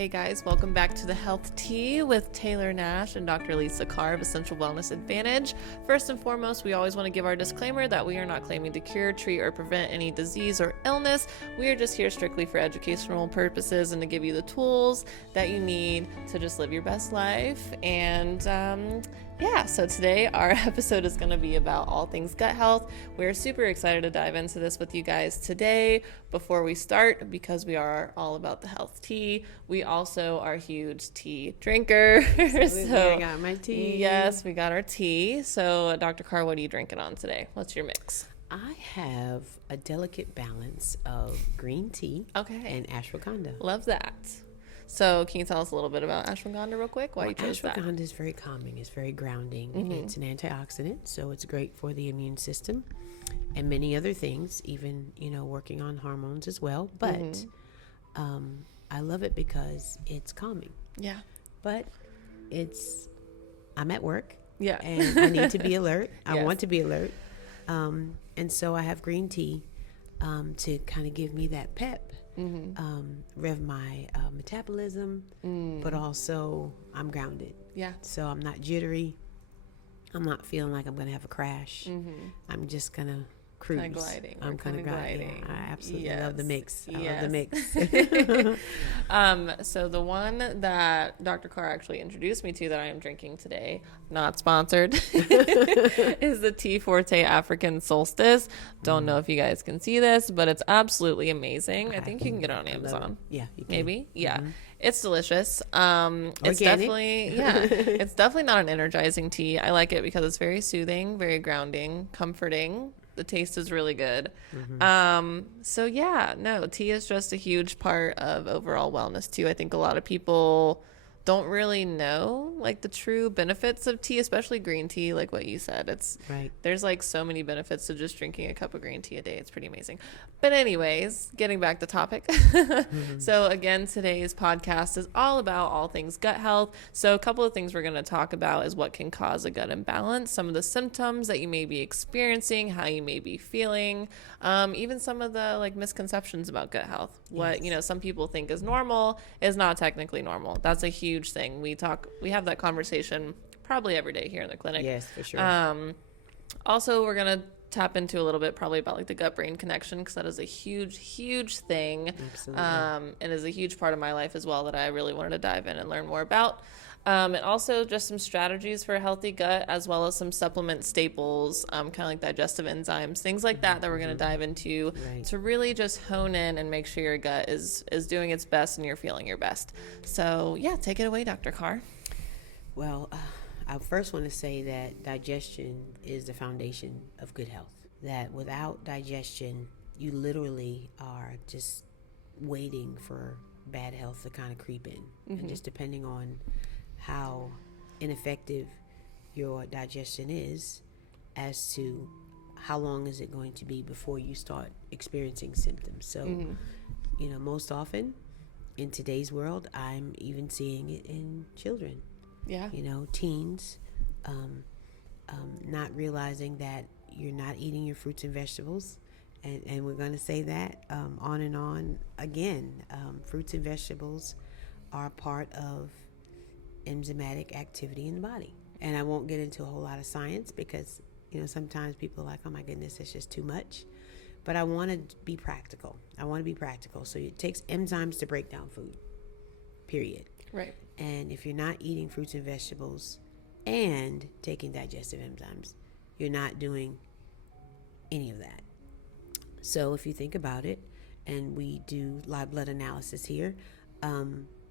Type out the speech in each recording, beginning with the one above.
Hey guys, welcome back to the Health Tea with Taylor Nash and Dr. Lisa Carr of Essential Wellness Advantage. First and foremost, we always want to give our disclaimer that we are not claiming to cure, treat, or prevent any disease or illness. We are just here strictly for educational purposes and to give you the tools that you need to just live your best life. And so today our episode is going to be about all things gut health. We're super excited to dive into this with you guys today. Before we start, because we are all about the health tea, we also are huge tea drinkers. So I got my tea. Yes, we got our tea. So Dr. Carr, what are you drinking on today? What's your mix? I have a delicate balance of green tea and ashwagandha. Love that. So can you tell us a little bit about ashwagandha real quick? Why you chose that? Ashwagandha is very calming. It's very grounding. Mm-hmm. It's an antioxidant, so it's great for the immune system and many other things, even, working on hormones as well. But I love it because it's calming. Yeah. But I'm at work. Yeah. And I need to be alert. Yes. I want to be alert. And so I have green tea to kind of give me that pep. Rev my metabolism, but also I'm grounded. Yeah. So I'm not jittery. I'm not feeling like I'm going to have a crash. I'm just going to cruise. Kind of gliding. I'm kind of gliding. Yeah, I absolutely love the mix. I love the mix. So the one that Dr. Carr actually introduced me to that I am drinking today, not sponsored, is the Tea Forte African Solstice. Don't know if you guys can see this, but it's absolutely amazing. I think you can get it on Amazon. Yeah, you can. Maybe. Yeah. It's delicious. It's definitely, it's definitely not an energizing tea. I like it because it's very soothing, very grounding, comforting. The taste is really good. Tea is just a huge part of overall wellness too. I think a lot of people don't really know like the true benefits of tea, especially green tea, like what you said. There's like so many benefits to just drinking a cup of green tea a day. It's pretty amazing. But anyways, getting back to topic. So again, today's podcast is all about all things gut health. So a couple of things we're going to talk about is what can cause a gut imbalance, some of the symptoms that you may be experiencing, how you may be feeling, even some of the like misconceptions about gut health. What, some people think is normal is not technically normal. That's a huge thing. We have that conversation probably every day here in the clinic. Yes, for sure. Also, we're going to tap into a little bit probably about like the gut-brain connection, because that is a huge thing. Absolutely. And is a huge part of my life as well that I really wanted to dive in and learn more about. And also just some strategies for a healthy gut, as well as some supplement staples, kind of like digestive enzymes, things like that we're going to dive into to really just hone in and make sure your gut is doing its best and you're feeling your best. So yeah, take it away, Dr. Carr. Well, I first want to say that digestion is the foundation of good health. That without digestion, you literally are just waiting for bad health to kind of creep in. And just depending on how ineffective your digestion is as to how long is it going to be before you start experiencing symptoms. So, most often in today's world, I'm even seeing it in children. Yeah. Teens, not realizing that you're not eating your fruits and vegetables. And we're going to say that on and on again. Fruits and vegetables are part of enzymatic activity in the body. And I won't get into a whole lot of science because, sometimes people are like, oh my goodness, it's just too much. But I want to be practical. So it takes enzymes to break down food, period. Right. And if you're not eating fruits and vegetables and taking digestive enzymes, you're not doing any of that. So if you think about it, and we do live blood analysis here,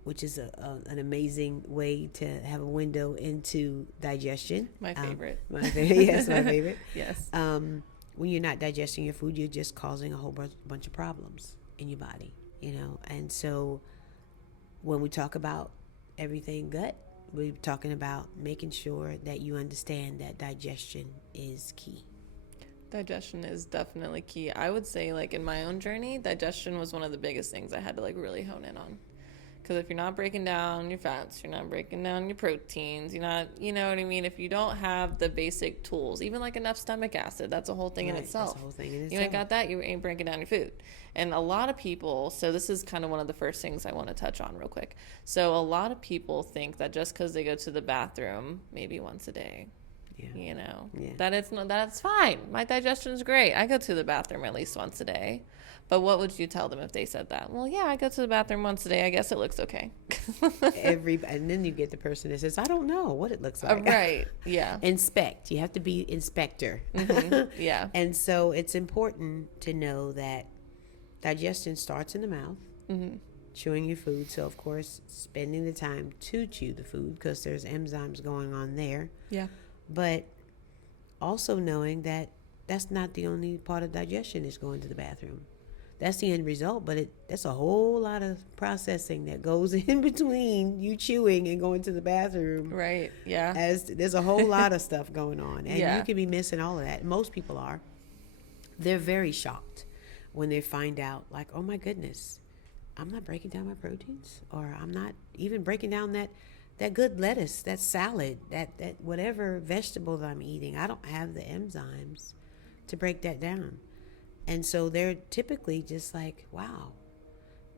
which is an amazing way to have a window into digestion. My favorite. Yes, my favorite. Yes. When you're not digesting your food, you're just causing a whole bunch of problems in your body, And so when we talk about everything gut, we're talking about making sure that you understand that digestion is key. Digestion is definitely key. I would say, like, in my own journey, digestion was one of the biggest things I had to, like, really hone in on. Because if you're not breaking down your fats, you're not breaking down your proteins, you're not, you know what I mean? If you don't have the basic tools, even like enough stomach acid, that's a whole thing in itself. That's a whole thing in itself. You ain't got that, you ain't breaking down your food. And a lot of people, so this is kind of one of the first things I want to touch on real quick. So a lot of people think that just because they go to the bathroom maybe once a day, you know, that's fine. My digestion is great. I go to the bathroom at least once a day. But what would you tell them if they said that? Well, yeah, I go to the bathroom once a day. I guess it looks okay. And then you get the person that says, I don't know what it looks like. Right. Yeah. Inspect. You have to be inspector. Mm-hmm. Yeah. And so it's important to know that digestion starts in the mouth, chewing your food. So, of course, spending the time to chew the food because there's enzymes going on there. Yeah. But also knowing that that's not the only part of digestion is going to the bathroom. That's the end result, but that's a whole lot of processing that goes in between you chewing and going to the bathroom. Right, yeah. As there's a whole lot of stuff going on, and you can be missing all of that. Most people are. They're very shocked when they find out, like, oh my goodness, I'm not breaking down my proteins, or I'm not even breaking down that good lettuce, that salad, that whatever vegetable that I'm eating. I don't have the enzymes to break that down. And so they're typically just like, wow,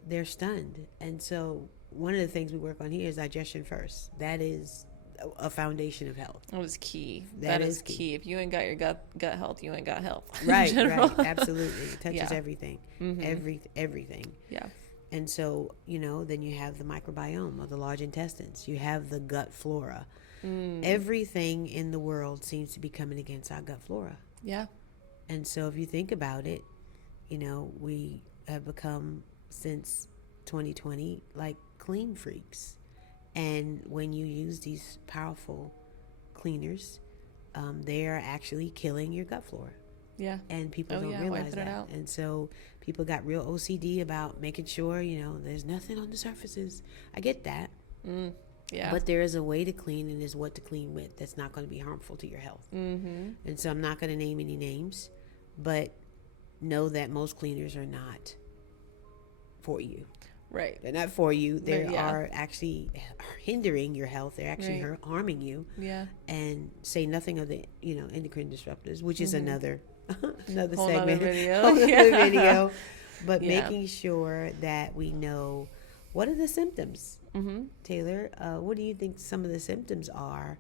they're stunned. And so one of the things we work on here is digestion first. That is a foundation of health. That is key. That is key. If you ain't got your gut health, you ain't got health. Right, right. Absolutely. It touches everything. Mm-hmm. Everything. Yeah. And so, you know, then you have the microbiome of the large intestines. You have the gut flora. Everything in the world seems to be coming against our gut flora. Yeah. And so if you think about it, you know, we have become, since 2020, like clean freaks. And when you use these powerful cleaners, they are actually killing your gut flora. Yeah. And people don't realize that. And so people got real OCD about making sure, you know, there's nothing on the surfaces. I get that. Yeah. But there is a way to clean, and there's what to clean with that's not going to be harmful to your health. And so I'm not going to name any names, but know that most cleaners are not for you. Right. They're not for you. They are actually hindering your health. They're actually harming you. Yeah. And say nothing of the, you know, endocrine disruptors, which is another whole segment. Video. Whole other video. But making sure that we know what are the symptoms. Taylor, what do you think some of the symptoms are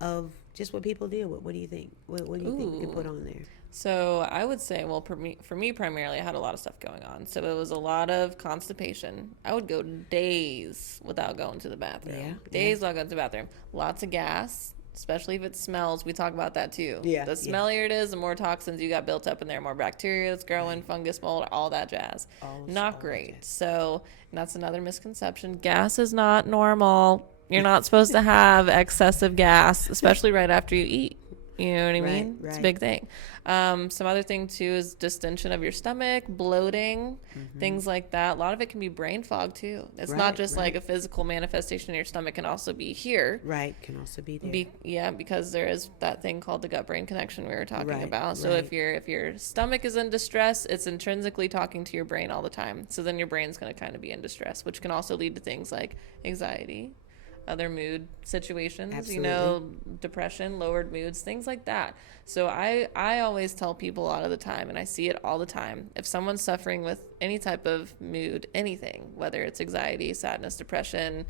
of just what people deal with? What do you think? What do you think we can put on there? So I would say, well, for me primarily, I had a lot of stuff going on. So it was a lot of constipation. I would go days without going to the bathroom. Days without going to the bathroom. Lots of gas, especially if it smells. We talk about that too. The smellier it is, the more toxins you got built up in there, more bacteria that's growing, fungus, mold, all that jazz. Not great. So that's another misconception. Gas is not normal. You're not supposed to have excessive gas, especially right after you eat. You know what I mean? It's a big thing. Some other thing too is distension of your stomach, bloating, things like that. A lot of it can be brain fog too. It's not just like a physical manifestation in your stomach, can also be here. Right, can also be there. Because there is that thing called the gut-brain connection we were talking about. So if your stomach is in distress, it's intrinsically talking to your brain all the time. So then your brain's going to kind of be in distress, which can also lead to things like anxiety, other mood situations, you know, depression, lowered moods, things like that. So I always tell people a lot of the time, and I see it all the time, if someone's suffering with any type of mood, anything, whether it's anxiety, sadness, depression,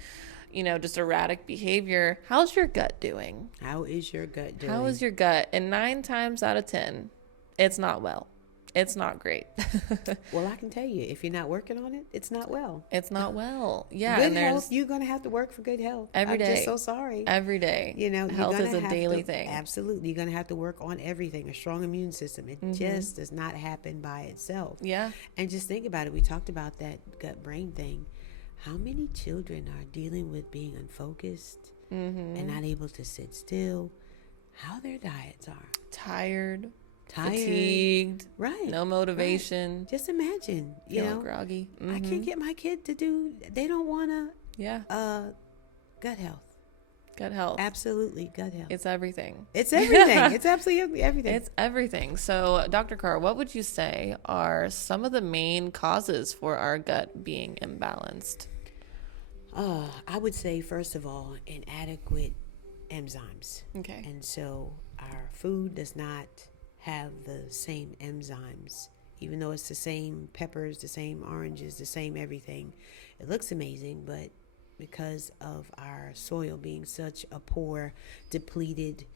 you know, just erratic behavior, how's your gut doing? How is your gut doing? How is your gut? And 9 times out of 10, it's not well. It's not great. Well, I can tell you, if you're not working on it, it's not well. It's not well. Yeah. Good health, you're going to have to work for good health. Every day. I'm just so sorry. Every day. You know, health is a daily thing. Absolutely. You're going to have to work on everything. A strong immune system. It just does not happen by itself. Yeah. And just think about it. We talked about that gut-brain thing. How many children are dealing with being unfocused and not able to sit still? How their diets are. Tired, fatigued, no motivation. Right. Just imagine, you know, groggy. I can't get my kid to do. They don't want to. Gut health. Gut health. Absolutely, gut health. It's everything. It's everything. It's absolutely everything. It's everything. So, Dr. Carr, what would you say are some of the main causes for our gut being imbalanced? I would say, first of all, inadequate enzymes. Okay. And so our food does not have the same enzymes, even though it's the same peppers, the same oranges, the same everything. It looks amazing, but because of our soil being such a poor, depleted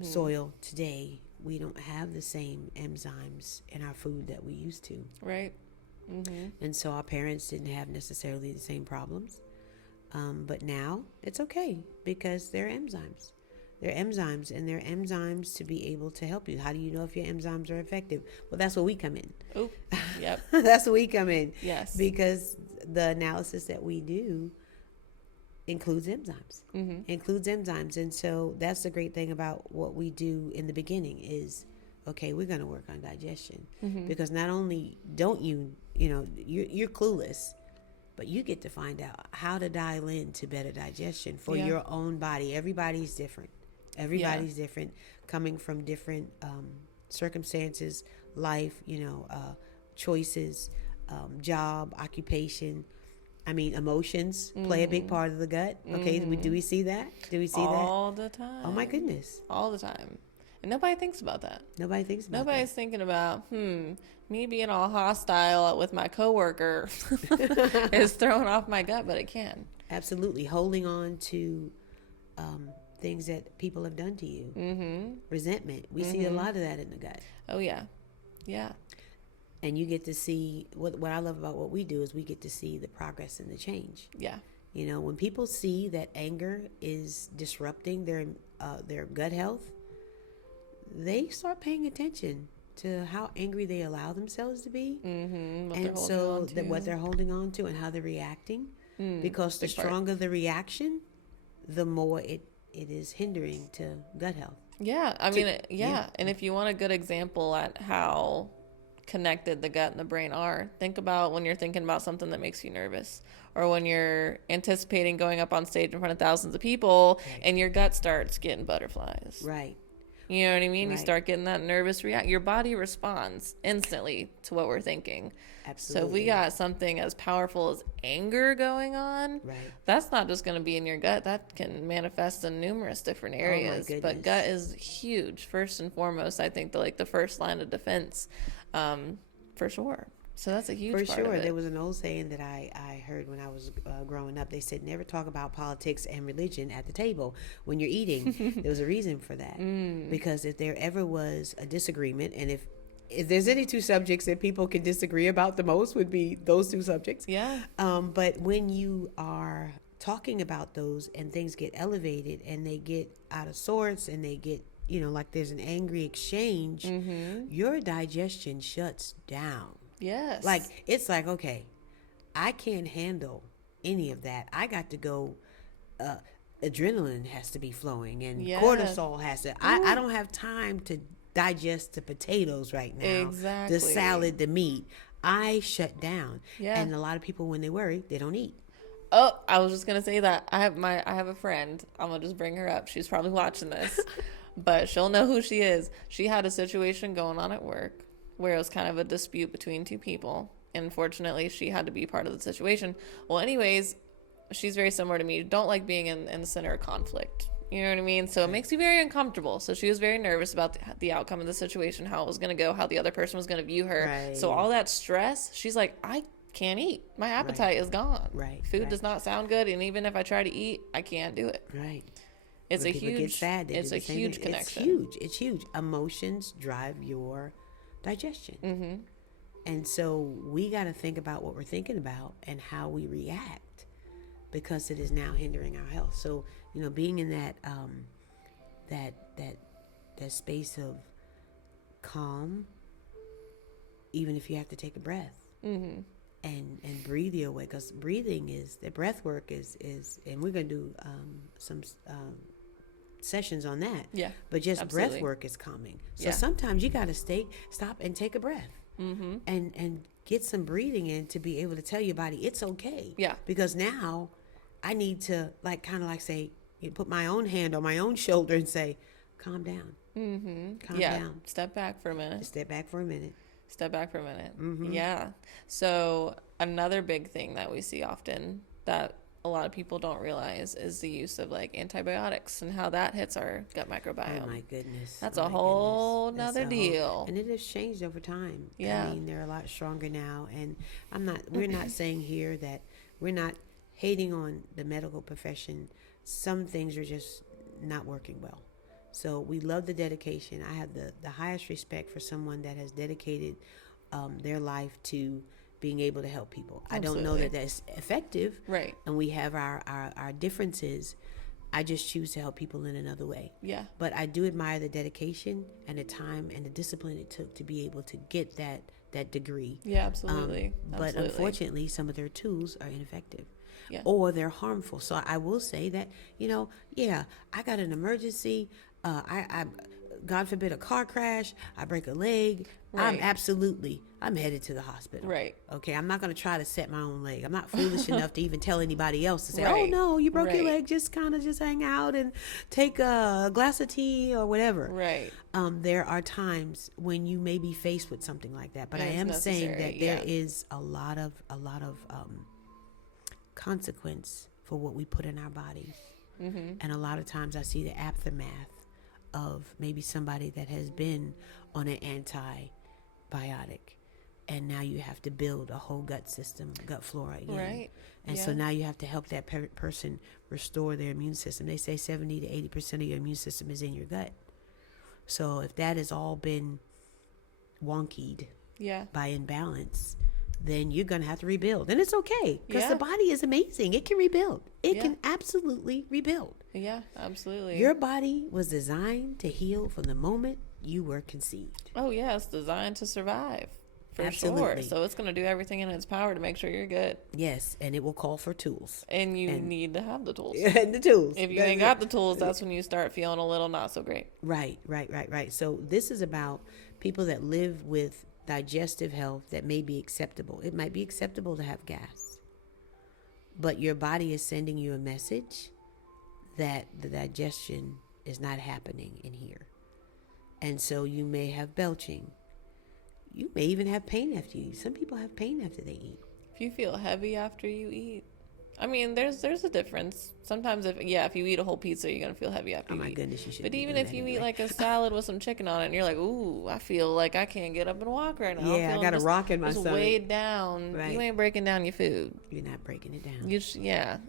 soil today, we don't have the same enzymes in our food that we used to. Right. Mm-hmm. And so our parents didn't have necessarily the same problems. But now it's okay because they're enzymes. They're enzymes, and they're enzymes to be able to help you. How do you know if your enzymes are effective? Well, that's where we come in. Oh, yep. That's where we come in. Yes. Because the analysis that we do includes enzymes. Mm-hmm. Includes enzymes. And so that's the great thing about what we do in the beginning is, okay, we're going to work on digestion. Mm-hmm. Because not only don't you're clueless, but you get to find out how to dial in to better digestion for your own body. Everybody's different. Everybody's different, coming from different circumstances, life, choices, job, occupation. I mean, emotions play a big part of the gut. Okay, do we see that? Do we see all the time? Oh my goodness, all the time. And nobody thinks about that. Nobody thinks about Nobody's thinking about, me being all hostile with my coworker is throwing off my gut, but it can. Absolutely. Holding on to things that people have done to you. Mm-hmm. Resentment. We see a lot of that in the gut. Oh, yeah. Yeah. And you get to see, what I love about what we do is we get to see the progress and the change. Yeah. When people see that anger is disrupting their gut health, they start paying attention to how angry they allow themselves to be, and so what they're holding on to and how they're reacting. Because the stronger the reaction, the more it is hindering to gut health. Yeah, I mean, and if you want a good example at how connected the gut and the brain are, think about when you're thinking about something that makes you nervous, or when you're anticipating going up on stage in front of thousands of people, and your gut starts getting butterflies. Right. You know what I mean? Right. You start getting that nervous reaction. Your body responds instantly to what we're thinking. Absolutely. So if we got something as powerful as anger going on, that's not just going to be in your gut. That can manifest in numerous different areas. But gut is huge. First and foremost, I think the first line of defense, for sure. So that's a huge part of it. For sure. There was an old saying that I heard when I was growing up. They said, never talk about politics and religion at the table when you're eating. There was a reason for that. Because if there ever was a disagreement, and if there's any two subjects that people can disagree about the most, would be those two subjects. Yeah. But when you are talking about those and things get elevated and they get out of sorts and they get, like there's an angry exchange, your digestion shuts down. Yes. It's like, okay, I can't handle any of that. I got to go, adrenaline has to be flowing and cortisol has to, I don't have time to digest the potatoes right now. Exactly. The salad, the meat. I shut down. Yeah. And a lot of people, when they worry, they don't eat. Oh, I was just going to say that. I have a friend. I'm going to just bring her up. She's probably watching this, but she'll know who she is. She had a situation going on at work where it was kind of a dispute between two people. And unfortunately, she had to be part of the situation. Well, anyways, she's very similar to me. Don't like being in the center of conflict. You know what I mean? So it makes you very uncomfortable. So she was very nervous about the outcome of the situation, how it was going to go, how the other person was going to view her. Right. So all that stress, she's like, I can't eat. My appetite is gone. Right. Food does not sound good. And even if I try to eat, I can't do it. Right. It's when a huge, get sad, it's a huge connection. It's huge. Emotions drive your digestion. And so we got to think about what we're thinking about and how we react, because it is now hindering our health. So, being in that that space of calm, even if you have to take a breath and breathe your way, because breathing is, the breath work is and we're going to do some sessions on that. Yeah, but just absolutely. Breath work is calming. So sometimes you got to stop and take a breath and get some breathing in to be able to tell your body it's okay. Yeah, because now I need to say, put my own hand on my own shoulder and say, calm down. Calm down. Step back for a minute. Step back for a minute. Yeah. So another big thing that we see often that a lot of people don't realize is the use of like antibiotics and how that hits our gut microbiome. Oh my goodness. That's a whole nother deal. And it has changed over time. Yeah. I mean, they're a lot stronger now. And we're not saying here that we're not hating on the medical profession. Some things are just not working well. So we love the dedication. I have the highest respect for someone that has dedicated their life to being able to help people. Absolutely. I don't know that that's effective. Right. And we have our differences. I just choose to help people in another way. Yeah. But I do admire the dedication and the time and the discipline it took to be able to get that degree. Yeah, absolutely. But unfortunately, some of their tools are ineffective. Yeah. Or they're harmful. So I will say that, I got an emergency. I God forbid a car crash. I break a leg. Right. I'm headed to the hospital. Right. Okay. I'm not going to try to set my own leg. I'm not foolish enough to even tell anybody else to say, right. oh no, you broke your leg. Just hang out and take a glass of tea or whatever. Right. There are times when you may be faced with something like that, but I am saying that there is a lot of consequence for what we put in our bodies. Mm-hmm. And a lot of times I see the aftermath of maybe somebody that has been on an antibiotic, and now you have to build a whole gut system, gut flora again. Right. And so now you have to help that person restore their immune system. They say 70 to 80% of your immune system is in your gut. So if that has all been wonkied by imbalance, then you're going to have to rebuild. And it's okay, because the body is amazing. It can rebuild. It can absolutely rebuild. Yeah, absolutely. Your body was designed to heal from the moment you were conceived. Oh, yeah. It's designed to survive. For sure. So it's going to do everything in its power to make sure you're good. Yes, and it will call for tools. And you need to have the tools. And the tools. If you ain't got the tools, that's when you start feeling a little not so great. Right. So this is about people that live with digestive health that may be acceptable. It might be acceptable to have gas, but your body is sending you a message that the digestion is not happening in here. And so you may have belching. You may even have pain after you eat. Some people have pain after they eat. If you feel heavy after you eat, I mean, there's a difference. Sometimes if you eat a whole pizza, you're going to feel heavy after you eat. Oh, my goodness, you should. But even if you eat like a salad with some chicken on it, and you're like, ooh, I feel like I can't get up and walk right now. Yeah, I got a rock in my stomach. Weighed down. Right. You ain't breaking down your food. You're not breaking it down.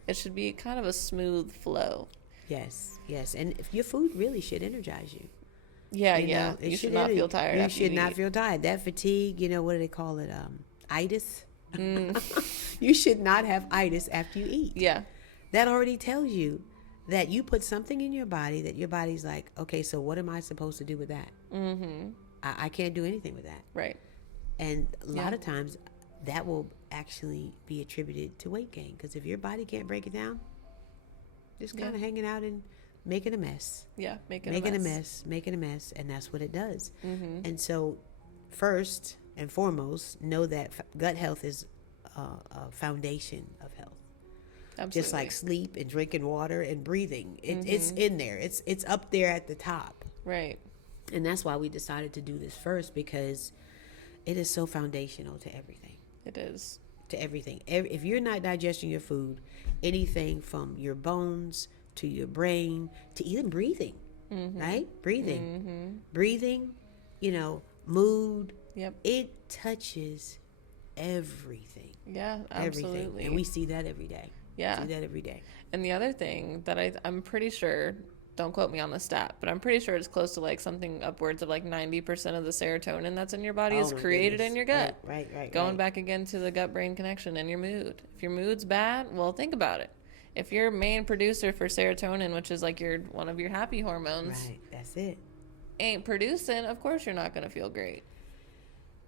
It should be kind of a smooth flow. Yes. And if your food really should energize you. Yeah. You should not feel tired. You should not feel tired. That fatigue, what do they call it? Itis. You should not have itis after you eat. Yeah. That already tells you that you put something in your body that your body's like, okay, so what am I supposed to do with that? Mm-hmm. I can't do anything with that. Right. And a lot of times that will actually be attributed to weight gain, because if your body can't break it down, just kind of hanging out and making a mess. Yeah, making a mess, and that's what it does. Mm-hmm. And so first and foremost, know that gut health is a foundation of health. Absolutely. Just like sleep and drinking water and breathing. It's in there. It's up there at the top. Right. And that's why we decided to do this first, because it is so foundational to everything. It is. To everything. If you're not digesting your food, anything from your bones to your brain to even breathing, right? Breathing, mood. Yep. It touches everything. Yeah, absolutely. Everything. And we see that every day. Yeah. See that every day. And the other thing that I'm pretty sure, don't quote me on the stat, but I'm pretty sure it's close to like something upwards of like 90% of the serotonin that's in your body is created in your gut. Right. Going back again to the gut-brain connection and your mood. If your mood's bad, well, think about it. If your main producer for serotonin, which is like one of your happy hormones, right, that's it, ain't producing, of course you're not going to feel great.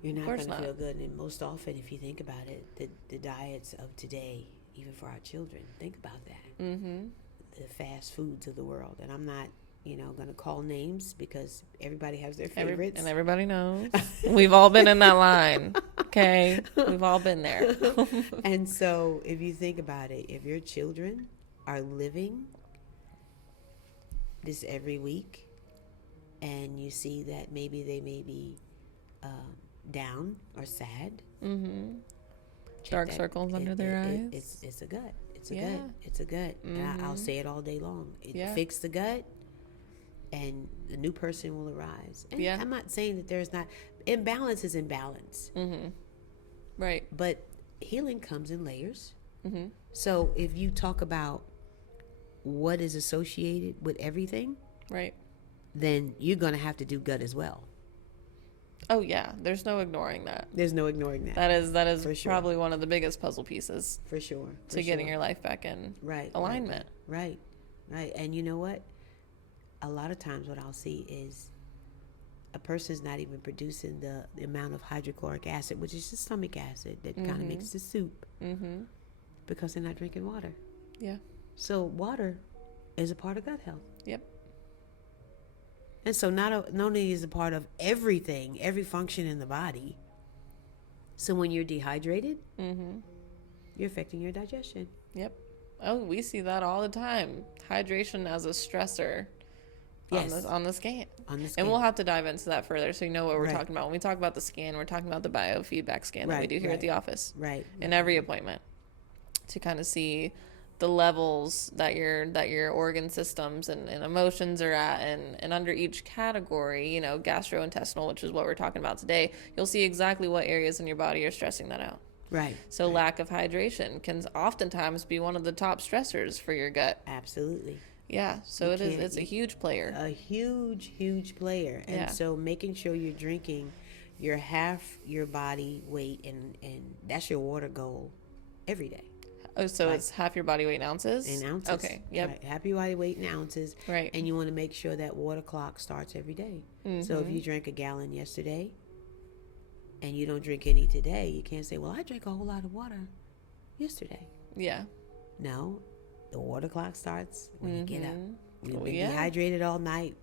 You're not going to feel good. And most often, if you think about it, the diets of today, even for our children, think about that. Mm-hmm. The fast foods of the world. And I'm not, going to call names, because everybody has their favorites. And everybody knows. We've all been in that line. Okay? We've all been there. And so if you think about it, if your children are living this every week, and you see that maybe they may be down or sad, dark circles under their eyes. It's a gut. It's a gut. It's a gut. And I'll say it all day long. Fix the gut, and a new person will arise. And I'm not saying that there's not imbalance is imbalance. Right. But healing comes in layers. So if you talk about what is associated with everything, right, then you're going to have to do gut as well. Oh yeah, there's no ignoring that. There's no ignoring that. That is probably one of the biggest puzzle pieces. For sure. To getting your life back in alignment. Right. And you know what? A lot of times what I'll see is a person's not even producing the amount of hydrochloric acid, which is the stomach acid that kind of makes the soup, because they're not drinking water. Yeah. So water is a part of gut health. Yep. And so not only is a part of everything, every function in the body. So when you're dehydrated, you're affecting your digestion. Yep. Oh, we see that all the time. Hydration as a stressor. On the scan. And we'll have to dive into that further so you know what we're talking about. When we talk about the scan, we're talking about the biofeedback scan that we do here at the office. Right. In every appointment, to kind of see the levels that your organ systems and emotions are at, and under each category, gastrointestinal, which is what we're talking about today, you'll see exactly what areas in your body are stressing that out. Right. So lack of hydration can oftentimes be one of the top stressors for your gut. Absolutely. Yeah, so it's a huge player. A huge player. And so making sure you're drinking your half your body weight, and that's your water goal every day. Oh, so it's half your body weight in ounces? In ounces. Okay, yep. Right. Half your body weight in ounces. Right. And you want to make sure that water clock starts every day. So if you drank a gallon yesterday and you don't drink any today, you can't say, well, I drank a whole lot of water yesterday. Yeah. No. The water clock starts when you get up. We've been dehydrated all night.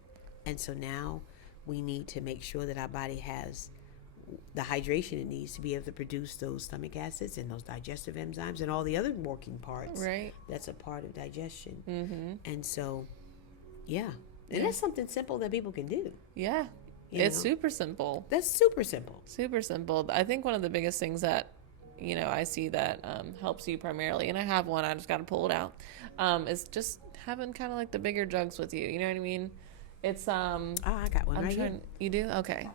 And so now we need to make sure that our body has the hydration it needs to be able to produce those stomach acids and those digestive enzymes and all the other working parts. Right. That's a part of digestion. And so, and that's something simple that people can do. Yeah. It's super simple. That's super simple. Super simple. I think one of the biggest things that I see that helps you primarily, and I have one, I just got to pull it out, is just having kind of like the bigger jugs with you. You know what I mean? It's I got one here. You do? Okay.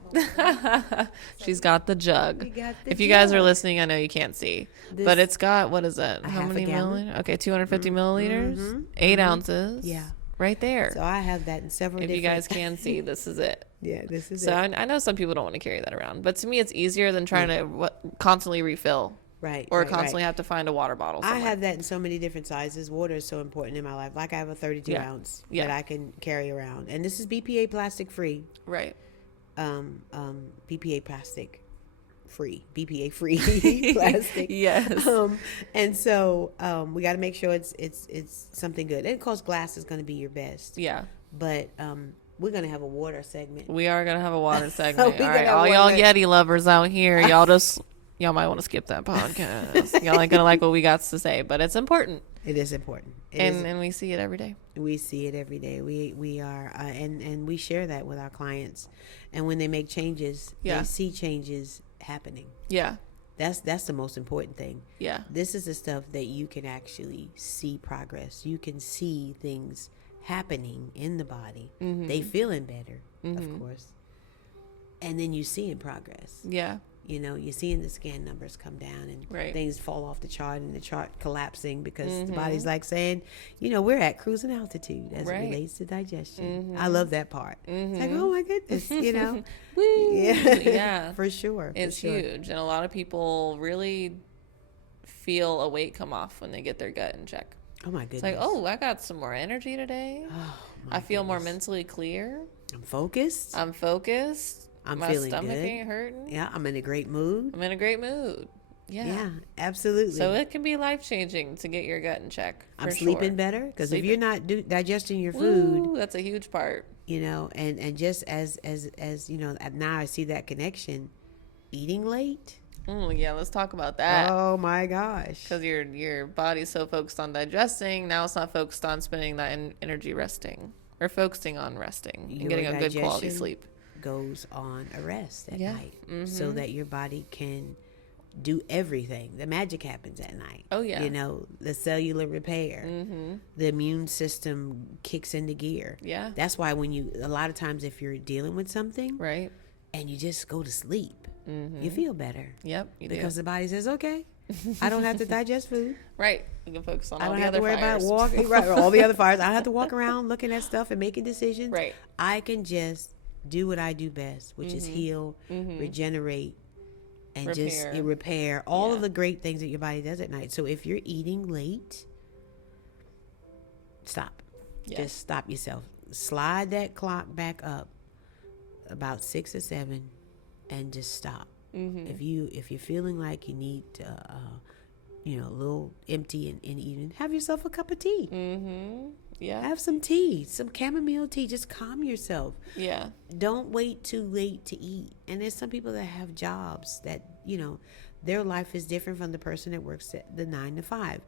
She's got the jug. If you jug. guys are listening, I know you can't see, but it's got, what is it? How many milliliters? Okay, 250 milliliters, 8 ounces. Yeah. Right there. So I have that in several If you guys can see, this is it. Yeah, this is so it. I know some people don't want to carry that around, but to me it's easier than trying to constantly refill. Right. Or constantly have to find a water bottle somewhere. I have that in so many different sizes. Water is so important in my life. Like I have a 32 ounce that I can carry around. And this is BPA plastic free. Right. BPA plastic free. BPA free plastic. Yes. And so we got to make sure it's something good. And of course glass is going to be your best. Yeah. But we're going to have a water segment. We are going to have a water segment. All right. All y'all Yeti lovers out here, y'all might want to skip that podcast. Y'all ain't gonna like what we got to say, but it's important. It is important. And we see it every day. We see it every day. We are and we share that with our clients. And when they make changes, they see changes happening. Yeah. That's the most important thing. Yeah. This is the stuff that you can actually see progress. You can see things happening in the body. They feeling better, of course. And then you see in progress. Yeah. You're seeing the scan numbers come down and things fall off the chart and the chart collapsing because the body's like saying, we're at cruising altitude as it relates to digestion. I love that part. It's like, oh my goodness, Woo. Yeah, for sure. It's huge. And a lot of people really feel a weight come off when they get their gut in check. Oh my goodness. It's like, oh, I got some more energy today. Oh, I feel more mentally clear. I'm focused. My feeling stomach good. Ain't hurting. Yeah, I'm in a great mood. Yeah, absolutely. So it can be life-changing to get your gut in check. I'm sleeping better because if you're not digesting your food, that's a huge part. And just as now I see that connection. Eating late. Yeah, let's talk about that. Oh my gosh! Because your body's so focused on digesting, now it's not focused on spending that energy resting. We're focusing on resting and getting a good quality sleep. Goes on a rest at night so that your body can do everything. The magic happens at night. Oh, yeah. You know, the cellular repair, the immune system kicks into gear. Yeah. That's why a lot of times if you're dealing with something, right, and you just go to sleep, you feel better. Yep, you do. Because the body says, okay, I don't have to digest food. Right. You can focus on I all don't the have other to worry fires. about walking, right, or all the other fires. I don't have to walk around looking at stuff and making decisions. Right. I can just do what I do best, which is heal, regenerate, and repair all of the great things that your body does at night. So if you're eating late, stop. Yeah. Just stop yourself. Slide that clock back up about 6 or 7 and just stop. If you're feeling like you need a little empty and even have yourself a cup of tea. Yeah. Have some tea, some chamomile tea. Just calm yourself. Yeah. Don't wait too late to eat. And there's some people that have jobs that, their life is different from the person that works at the 9 to 5.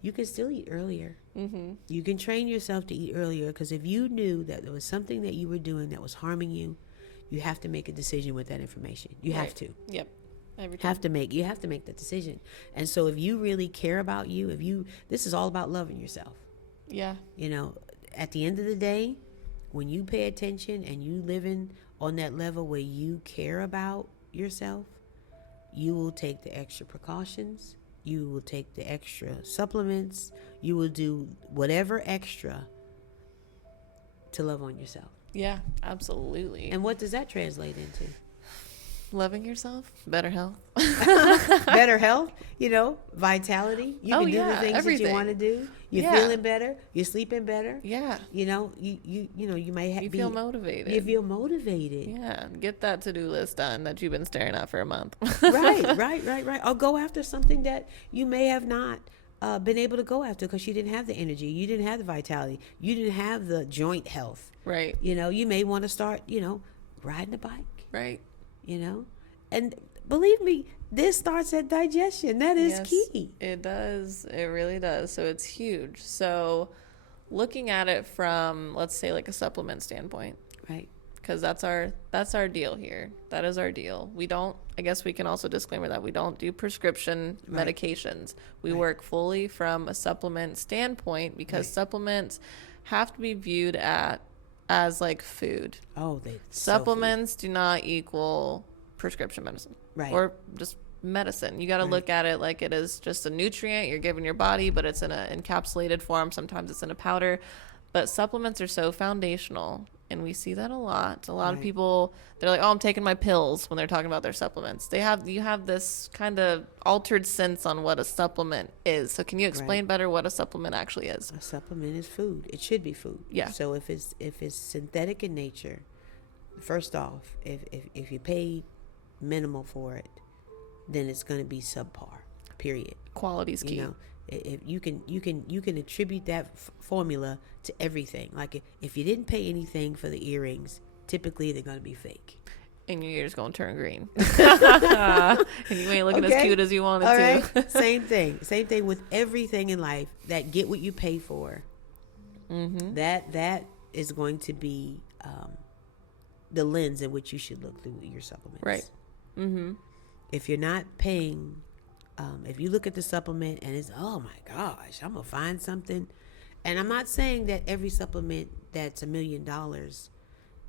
You can still eat earlier. You can train yourself to eat earlier, because if you knew that there was something that you were doing that was harming you, you have to make a decision with that information. You have to. Yep. Every time. You have to make that decision. And so if you really care about you, this is all about loving yourself. Yeah. At the end of the day, when you pay attention and you living on that level where you care about yourself, you will take the extra precautions. You will take the extra supplements. You will do whatever extra to love on yourself. Yeah, absolutely. And what does that translate into? Loving yourself, better health. Better health, vitality. You can do the things everything that you want to do. You're feeling better. You're sleeping better. Yeah. You may have. You feel motivated. You feel motivated. Yeah. Get that to-do list done that you've been staring at for a month. Right. Or go after something that you may have not been able to go after because you didn't have the energy. You didn't have the vitality. You didn't have the joint health. Right. You may want to start, riding a bike. Right. And believe me, this starts at digestion. That is key. It does. It really does. So it's huge. So looking at it from, let's say, like a supplement standpoint, right? Because that's our deal here. That is our deal. I guess we can also disclaimer that we don't do prescription medications. We work fully from a supplement standpoint, because supplements have to be viewed as like food. Supplements do not equal prescription medicine, or just medicine. You got to look at it like it is just a nutrient you're giving your body, but it's in an encapsulated form. Sometimes it's in a powder, but supplements are so foundational, and we see that a lot. A lot of people, they're like, oh, I'm taking my pills when they're talking about their supplements. You have this kind of altered sense on what a supplement is. So can you explain better what a supplement actually is? A supplement is food. It should be food. Yeah. So if it's synthetic in nature, first off, if you pay minimal for it, then it's going to be subpar. Period. Quality's key. If you can attribute that formula to everything. Like if you didn't pay anything for the earrings, typically they're going to be fake. And your ears going to turn green. And you ain't looking as cute as you wanted to. Right. Same thing with everything in life. That get what you pay for. That is going to be the lens in which you should look through your supplements. Right. If you're not paying, if you look at the supplement and it's, oh my gosh, I'm going to find something. And I'm not saying that every supplement that's $1 million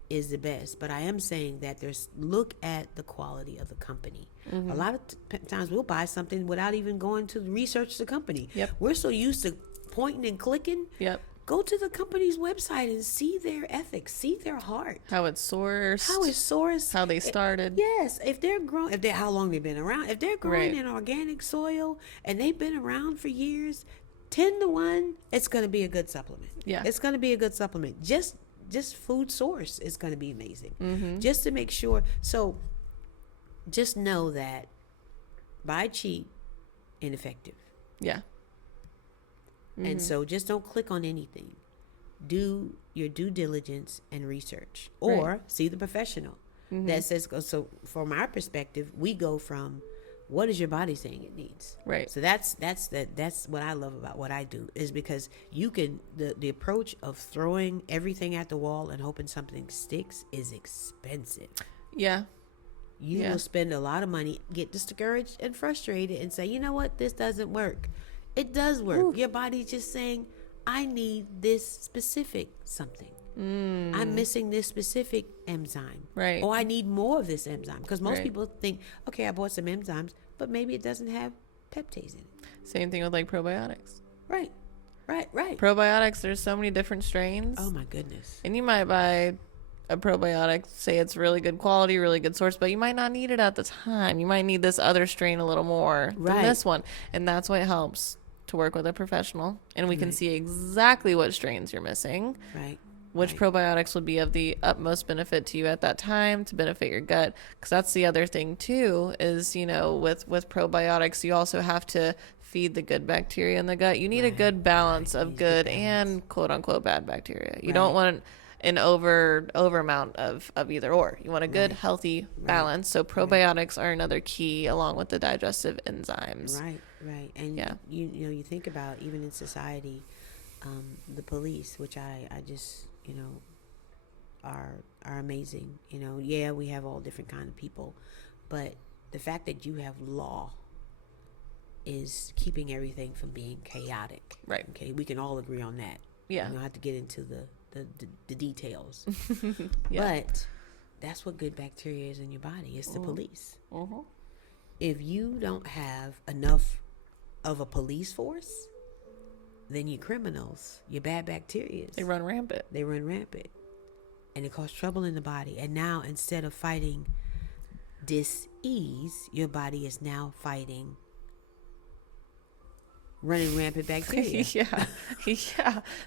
is the best, but I am saying that look at the quality of the company. A lot of times we'll buy something without even going to research the company. Yep. We're so used to pointing and clicking. Yep. Go to the company's website and see their ethics, see their heart. How it's sourced. How they started. Yes. How long they've been around. If they're growing in organic soil and they've been around for years, 10 to 1, it's going to be a good supplement. Yeah. It's going to be a good supplement. Just food source is going to be amazing. Just to make sure. So just know that buy cheap, ineffective. Yeah. And so just don't click on anything. Do your due diligence and research, or see the professional that says, so from our perspective, we go from what is your body saying it needs? Right. So that's what I love about what I do, is because you can, the approach of throwing everything at the wall and hoping something sticks is expensive. Yeah. You will spend a lot of money, get discouraged and frustrated, and say, you know what, this doesn't work. It does work. Ooh. Your body's just saying, I need this specific something. I'm missing this specific enzyme. Right. Or I need more of this enzyme. Because most people think, okay, I bought some enzymes, but maybe it doesn't have peptase in it. Same thing with like probiotics. Right. Probiotics, there's so many different strains. Oh my goodness. And you might buy a probiotic, say it's really good quality, really good source, but you might not need it at the time. You might need this other strain a little more than this one. And that's why it helps to work with a professional. And we can see exactly what strains you're missing. Right. Which probiotics would be of the utmost benefit to you at that time to benefit your gut. Because that's the other thing too, is, you know, with probiotics, you also have to feed the good bacteria in the gut. You need a good balance of good and quote unquote bad bacteria. You don't want an over amount of either or. You want a good healthy balance. So probiotics are another key along with the digestive enzymes. Right. And you know, you think about even in society, the police, which I just, you know, are amazing. You know, we have all different kind of people, but the fact that you have law is keeping everything from being chaotic. Right. Okay, we can all agree on that. Yeah. You don't have to get into the details. But that's what good bacteria is in your body. It's the police. If you don't have enough of a police force, then your criminals, your bad bacteria, they run rampant. And it causes trouble in the body. And now instead of fighting dis-ease, your body is now fighting running rampant bacteria.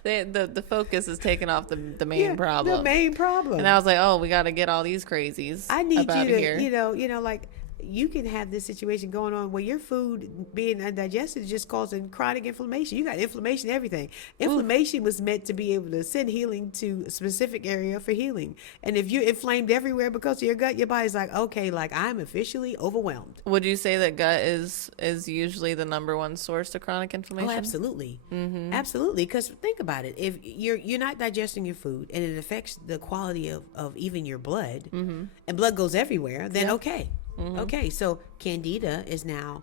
The focus is taken off the main problem. The main problem. And I was like, oh, we got to get all these crazies. I need you to, here. you know, like you can have this situation going on where your food being undigested is just causing chronic inflammation. You got inflammation, everything. Inflammation was meant to be able to send healing to a specific area for healing. And if you're inflamed everywhere because of your gut, your body's like, okay, like I'm officially overwhelmed. Would you say that gut is usually the number one source of chronic inflammation? Oh, absolutely. Absolutely. Because think about it. If you're not digesting your food and it affects the quality of even your blood, and blood goes everywhere, then okay. Okay, so Candida is now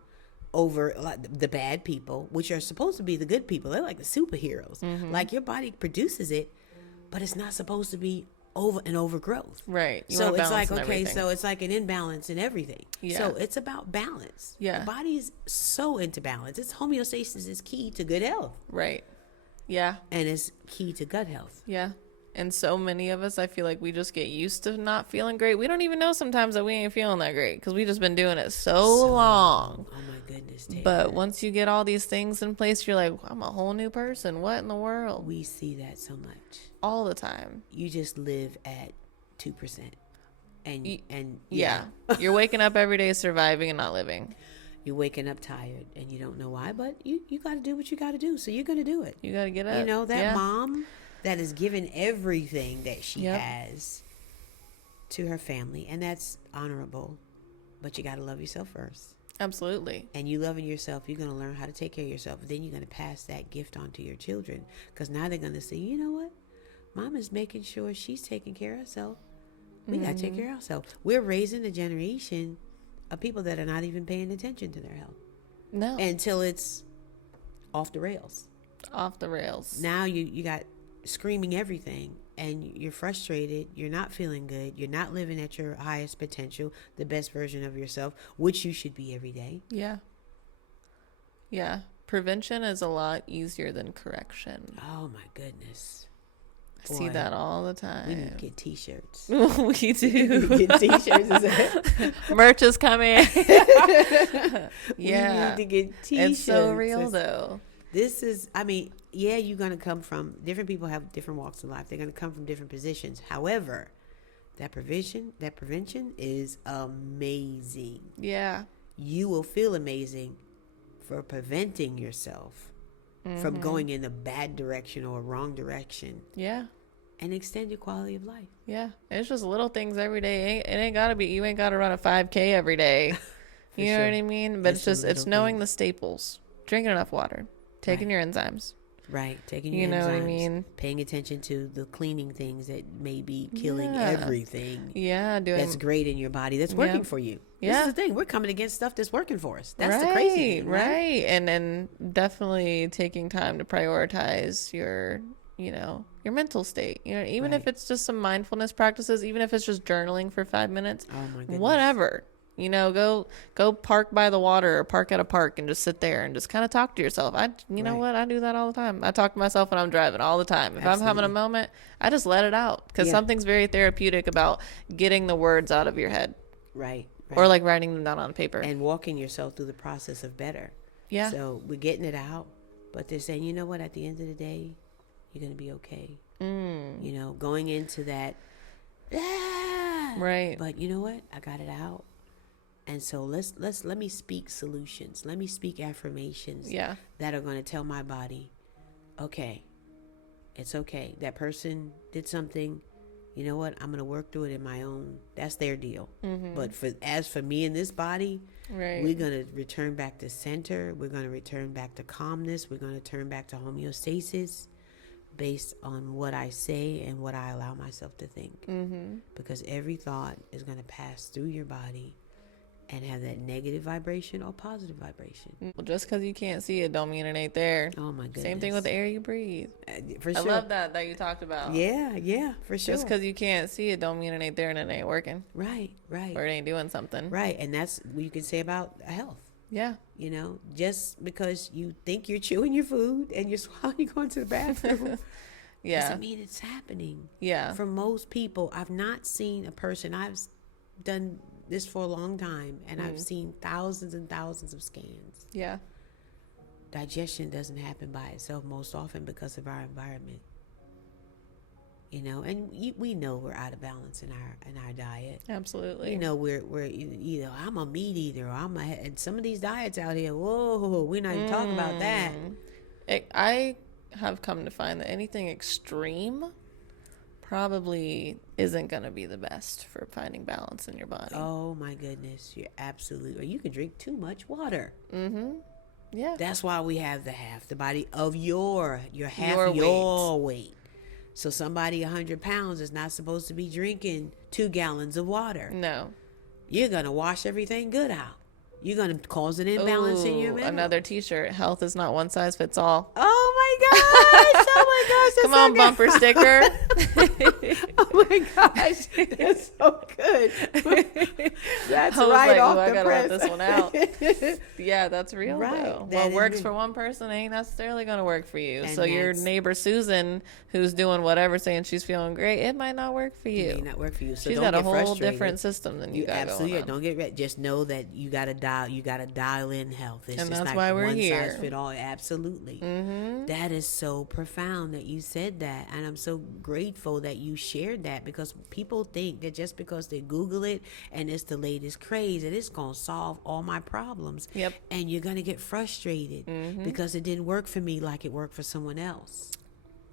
over the bad people, which are supposed to be the good people. They're like the superheroes. Like your body produces it, but it's not supposed to be overgrowth. Right. So it's like, okay, so it's like an imbalance in everything. Yeah. So it's about balance. Yeah. The body is so into balance. It's homeostasis is key to good health. Right. Yeah. And it's key to gut health. Yeah. And so many of us, I feel like we just get used to not feeling great. We don't even know sometimes that we ain't feeling that great because we just been doing it so long. Oh my goodness, Taylor. But once you get all these things in place, you're like, I'm a whole new person. What in the world? We see that so much. All the time. You just live at 2%. And You're waking up every day surviving and not living. You're waking up tired and you don't know why, but you got to do what you got to do. So you're going to do it. You got to get up. You know, that mom that is giving everything that she has to her family, and that's honorable, but you got to love yourself first. Absolutely. And you loving yourself, you're going to learn how to take care of yourself. Then you're going to pass that gift on to your children, because now they're going to say, you know what? Mom is making sure she's taking care of herself. We got to take care of ourselves. We're raising a generation of people that are not even paying attention to their health. No. Until it's off the rails. Off the rails. Now you got screaming everything, and you're frustrated, you're not feeling good, you're not living at your highest potential, the best version of yourself, which you should be every day. Yeah. Prevention is a lot easier than correction. Oh my goodness. I see that all the time. We need to get t-shirts. We do. We get t-shirts. Merch is coming. We need to get t-shirts. It's so real though. This is, I mean, you're going to come from, different people have different walks of life. They're going to come from different positions. However, that prevention is amazing. Yeah. You will feel amazing for preventing yourself from going in a bad direction or a wrong direction. Yeah. And extend your quality of life. Yeah. It's just little things every day. It ain't got to be, you ain't got to run a 5K every day. You know what I mean? But it's knowing the staples. Drinking enough water. Taking your enzymes, Right. Taking You your know what I enzymes, mean? paying attention to the cleaning things that may be killing everything that's great in your body that's working for you. This is the thing. We're coming against stuff that's working for us. That's the crazy thing, right? And then definitely taking time to prioritize your, you know, your mental state. You know, even if it's just some mindfulness practices, even if it's just journaling for 5 minutes, oh my goodness, whatever. You know, go park by the water or park at a park and just sit there and just kind of talk to yourself. You know what? I do that all the time. I talk to myself when I'm driving all the time. If I'm having a moment, I just let it out because something's very therapeutic about getting the words out of your head. Right. Or like writing them down on paper. And walking yourself through the process of better. Yeah. So we're getting it out, but they're saying, you know what? At the end of the day, you're going to be okay. You know, going into that. Right. But you know what? I got it out. And so let me speak solutions. Let me speak affirmations that are going to tell my body, okay, it's okay. That person did something. You know what? I'm going to work through it in my own. That's their deal. But as for me and this body, we're going to return back to center. We're going to return back to calmness. We're going to turn back to homeostasis based on what I say and what I allow myself to think. Because every thought is going to pass through your body and have that negative vibration or positive vibration. Well, just because you can't see it don't mean it ain't there. Oh my goodness. Same thing with the air you breathe. For sure. I love that you talked about. Yeah, for sure. Just because you can't see it don't mean it ain't there and it ain't working. Right. Or it ain't doing something. Right, and that's what you can say about health. Yeah. You know, just because you think you're chewing your food and you're swallowing, you're going to the bathroom. Doesn't mean it's happening. Yeah. For most people, I've not seen a person, I've done this for a long time, and I've seen thousands and thousands of scans. Yeah. Digestion doesn't happen by itself most often because of our environment. You know, and we know we're out of balance in our diet. Absolutely. You know, we're either I'm a meat eater or and some of these diets out here, whoa, we're not even talking about that. I have come to find that anything extreme probably isn't going to be the best for finding balance in your body. Oh my goodness, you're absolutely right. You can drink too much water. Yeah. That's why we have half the body of your half your weight. So somebody 100 pounds is not supposed to be drinking 2 gallons of water. No. You're going to wash everything good out. You're going to cause an imbalance in your mineral. Another t-shirt. Health is not one size fits all. Oh my gosh. Oh my gosh. Come on, so bumper sticker. Oh my gosh. That's so good. That's right off the press. I gotta let this one out. Yeah, that's real though. What works for one person ain't necessarily going to work for you. So your neighbor Susan, who's doing whatever, saying she's feeling great, it might not work for you. It may not work for you. So she's don't got a get whole frustrated. Different system than you got absolutely going on. Don't get ready. Just know that you got to dial in health. It's and just that's like why we're one here. size fit all. Absolutely. That is so profound that you said that, and I'm so grateful that you shared that, because people think that just because they Google it and it's the latest craze that it's gonna solve all my problems. Yep. And you're gonna get frustrated because it didn't work for me like it worked for someone else.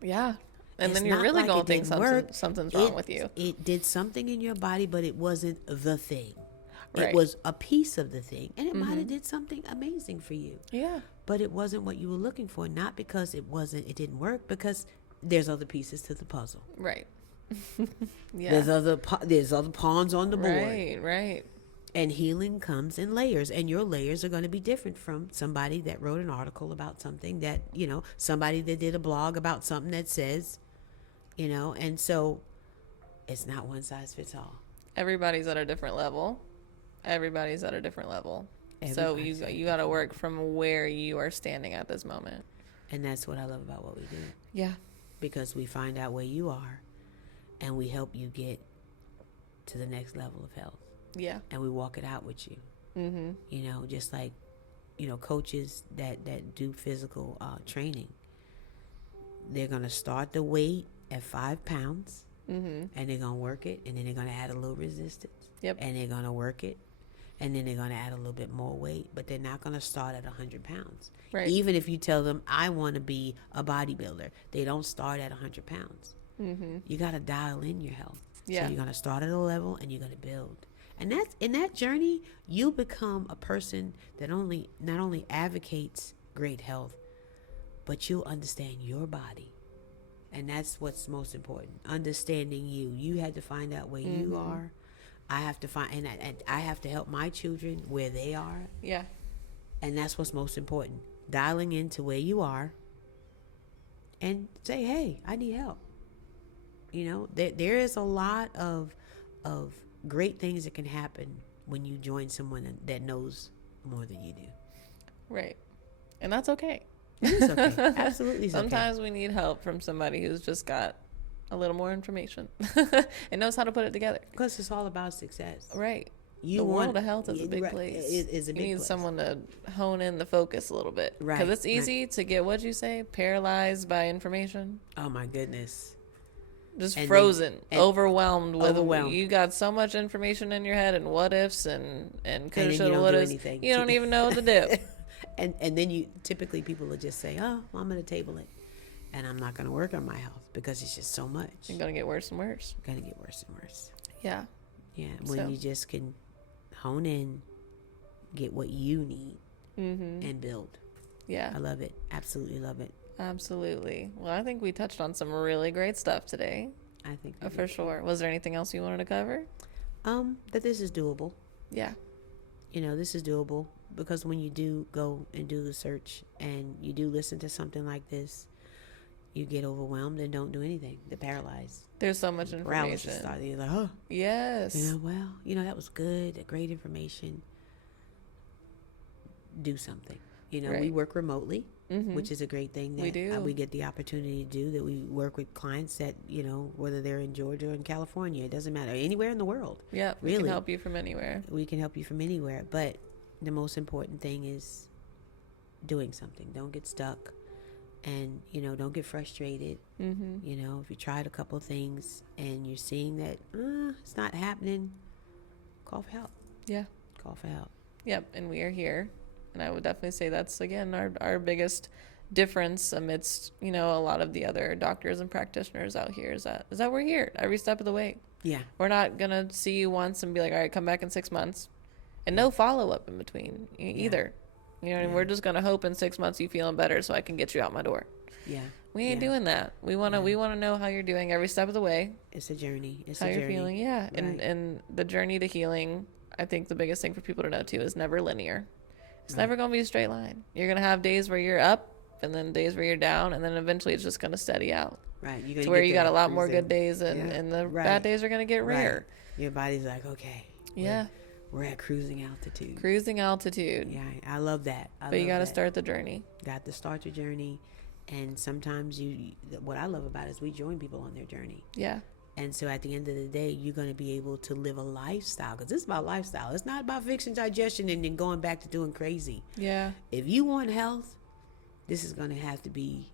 Yeah. And It's then you're not really like gonna it think didn't work. something's wrong with you. It did something in your body, but it wasn't the thing. Right. It was a piece of the thing, and it might have did something amazing for you. Yeah. But it wasn't what you were looking for, not because it didn't work, because there's other pieces to the puzzle. Right. Yeah. There's other pawns on the board. Right. And healing comes in layers, and your layers are going to be different from somebody that wrote an article about something that, somebody that did a blog about something that says, and so it's not one size fits all. Everybody's at a different level. So you got to work from where you are standing at this moment. And that's what I love about what we do. Yeah. Because we find out where you are, and we help you get to the next level of health. Yeah. And we walk it out with you. Just like, coaches that do physical training. They're going to start the weight at 5 pounds, and they're going to work it, and then they're going to add a little resistance. Yep. And they're going to work it, and then they're going to add a little bit more weight, but they're not going to start at 100 pounds. Right. Even if you tell them, I want to be a bodybuilder, they don't start at 100 pounds. You got to dial in your health. Yeah. So you're going to start at a level, and you're going to build. And that's in that journey, you become a person that not only advocates great health, but you'll understand your body. And that's what's most important. Understanding you. You had to find out where you are. I have to find, and I have to help my children where they are. Yeah. And that's what's most important. Dialing into where you are and say, hey, I need help. You know, there is a lot of great things that can happen when you join someone that knows more than you do. Right. And that's okay. It's okay. Absolutely. Sometimes we need help from somebody who's just got a little more information and knows how to put it together. Because it's all about success. Right. The world of health is a big place. Is a big place. You need someone to hone in the focus a little bit. Right. Because it's easy to get, what'd you say, paralyzed by information. Oh, my goodness. Just frozen, overwhelmed with, you got so much information in your head and what ifs and coulda, shoulda, woulda. You don't even know what to do. And then typically people will just say, oh, well, I'm going to table it. And I'm not going to work on my health because it's just so much. It's going to get worse and worse. Going to get worse and worse. Yeah. Yeah. When you just can hone in, get what you need, and build. Yeah. I love it. Absolutely love it. Absolutely. Well, I think we touched on some really great stuff today. I think for sure. Was there anything else you wanted to cover? That this is doable. Yeah. You know, this is doable because when you do go and do the search and you do listen to something like this, you get overwhelmed and don't do anything. They're paralyzed. There's so much information. You're like, oh. Yes. You know, well, that was good. Great information. Do something. You know, we work remotely, which is a great thing that we do. We get the opportunity to do, that we work with clients that, you know, whether they're in Georgia or in California, it doesn't matter, anywhere in the world. Yeah, really. We can help you from anywhere. We can help you from anywhere. But the most important thing is doing something. Don't get stuck and, you know, don't get frustrated. You know, if you tried a couple of things and you're seeing that it's not happening, call for help. Yeah. Call for help. Yep, and we are here. And I would definitely say that's, again, our biggest difference amidst, you know, a lot of the other doctors and practitioners out here is that we're here every step of the way. Yeah. We're not going to see you once and be like, all right, come back in 6 months. And no follow-up in between either. You know, and we're just going to hope in 6 months you feeling better so I can get you out my door. Yeah. We ain't doing that. We want to know how you're doing every step of the way. It's a journey. It's how a journey. You're feeling. Yeah. Right. And the journey to healing, I think the biggest thing for people to know too is never linear. It's never going to be a straight line. You're going to have days where you're up and then days where you're down, and then eventually it's just going to steady out. Right. You're to where you got a lot more good days and the bad days are going to get rare. Right. Your body's like, okay. Yeah. We're at cruising altitude. Cruising altitude. Yeah, I love that. But you got to start the journey. Got to start your journey. And sometimes what I love about it is we join people on their journey. Yeah. And so at the end of the day, you're going to be able to live a lifestyle, because it's about lifestyle. It's not about fixing digestion and then going back to doing crazy. Yeah. If you want health, this is going to have to be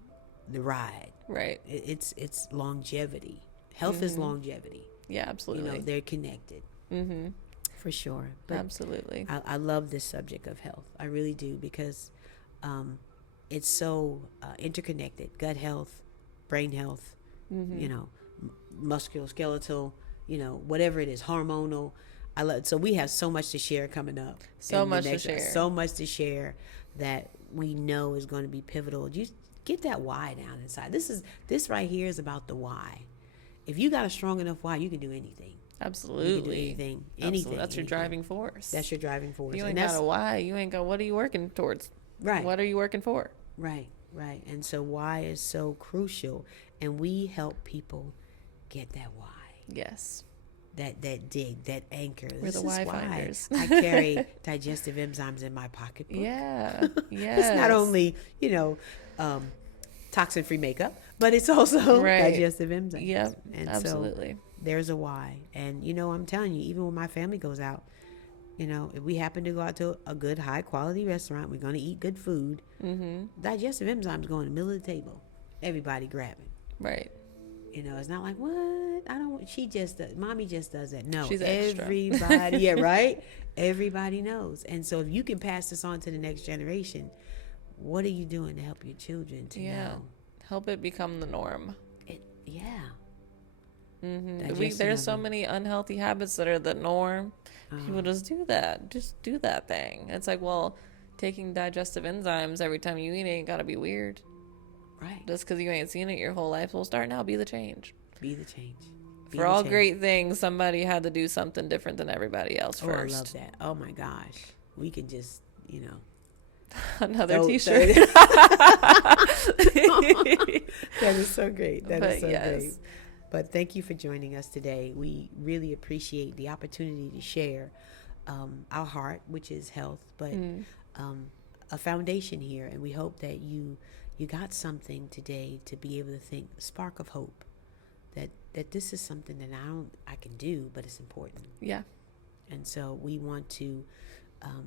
the ride. Right. It's longevity. Health is longevity. Yeah, absolutely. You know, they're connected. For sure. But absolutely. I love this subject of health. I really do, because it's so interconnected. Gut health, brain health, you know, musculoskeletal, you know, whatever it is, hormonal. So we have so much to share coming up. So much to share that we know is going to be pivotal. You get that why down inside. This right here is about the why. If you got a strong enough why, you can do anything. Absolutely. You can do anything. Absolutely. That's your driving force. That's your driving force. You ain't got a why. You ain't got, what are you working towards? Right. What are you working for? Right. And so why is so crucial. And we help people get that why. Yes. That dig, that anchor. We're the why finders. I carry digestive enzymes in my pocketbook. Yeah. Yes. It's not only, you know, toxin-free makeup, but it's also digestive enzymes. Yep. And absolutely. So there's a why. And, you know, I'm telling you, even when my family goes out, you know, if we happen to go out to a good, high-quality restaurant, we're going to eat good food. Digestive enzymes go in the middle of the table. Everybody grabbing. Right. You know, it's not like, what? Mommy just does that. No, she's extra. Everybody, yeah, right? Everybody knows. And so if you can pass this on to the next generation, what are you doing to help your children to know? Help it become the norm. There's so many unhealthy habits that are the norm. People just do that. Just do that thing. It's like, well, taking digestive enzymes every time you eat it ain't got to be weird. Right. Just because you ain't seen it your whole life, well, start now. Be the change. Be the change. For all great things, somebody had to do something different than everybody else first. I love that. Oh my gosh. We can just, another t-shirt. That is so great. That is so yes. great. But thank you for joining us today. We really appreciate the opportunity to share our heart, which is health, but a foundation here. And we hope that you got something today to be able to think, a spark of hope, that this is something that I can do, but it's important. Yeah. And so we want to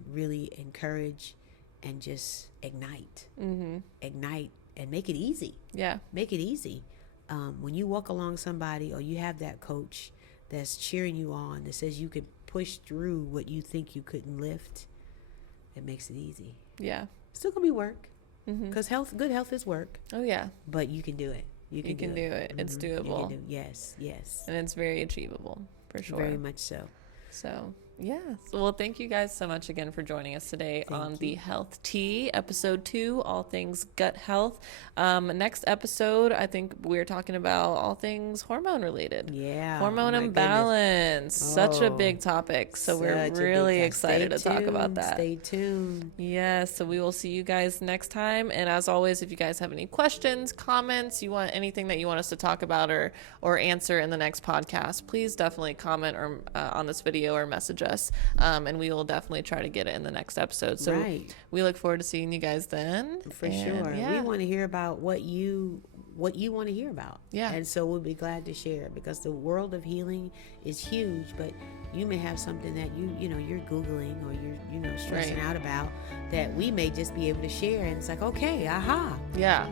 really encourage and just ignite and make it easy. Yeah. Make it easy. When you walk along somebody or you have that coach that's cheering you on, that says you could push through what you think you couldn't lift, it makes it easy. Yeah. Still gonna be work, because good health is work. Oh yeah. But you can do it. You can do it. It's doable. Yes. And it's very achievable, for sure. Very much so. So, yeah. Well, thank you guys so much again for joining us today on the Health Tea, episode 2, all things gut health. Next episode, I think we're talking about all things hormone related. Yeah. Hormone imbalance. Such a big topic. So we're really excited to talk about that. Stay tuned. Yes. So we will see you guys next time. And as always, if you guys have any questions, comments, you want anything that you want us to talk about or answer in the next podcast, please definitely comment or on this video or message us. And we will definitely try to get it in the next episode. So we look forward to seeing you guys then. For sure. Yeah. We want to hear about what you want to hear about. Yeah. And so we'll be glad to share, because the world of healing is huge, but you may have something that you're Googling or you're stressing out about that we may just be able to share, and it's like, okay, aha. Yeah.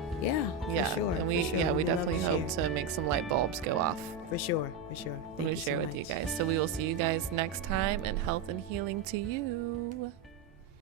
For sure. And we definitely hope to make some light bulbs go off. For sure. Thank you share so with you guys. So we will see you guys next time, and health and healing to you.